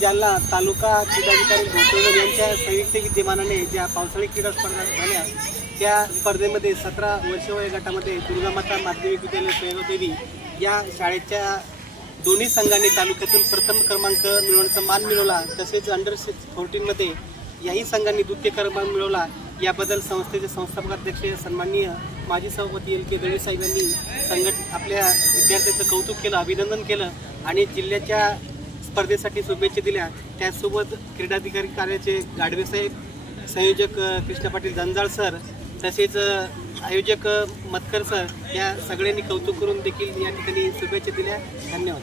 जालना तालुका क्रीडाधिकारी घोटवडे यांच्या संयुक्त विद्यमानाने ज्या पावसाळी क्रीडा स्पर्धा झाल्या त्या स्पर्धेमध्ये 17 वर्ष वय गटामध्ये दुर्गामाता माध्यमिक विद्यालय सोयगावदेवी या शाळेच्या दोन्ही संघांनी तालुक्यातून प्रथम क्रमांक मिळवण्याचा मान मिळवला। तसेच अंडर 14मध्ये याही संघांनी द्वितीय क्रमांक मिळवला। याबद्दल संस्थेचे संस्थापक अध्यक्ष सन्माननीय माजी सभापती LK दळे साहेब यांनी आपल्या विद्यार्थ्यांचं कौतुक केलं, अभिनंदन केलं आणि जिल्ह्याच्या स्पर्धेसाठी शुभेच्छा दिल्या। त्यासोबत क्रीडाधिकारी कार्याचे गाडवे साहेब, संयोजक कृष्ण पाटील जंजाळ सर तसेच आयोजक मतकर सर या सगळ्यांनी कौतुक करून देखील या ठिकाणी शुभेच्छा दिल्या। धन्यवाद।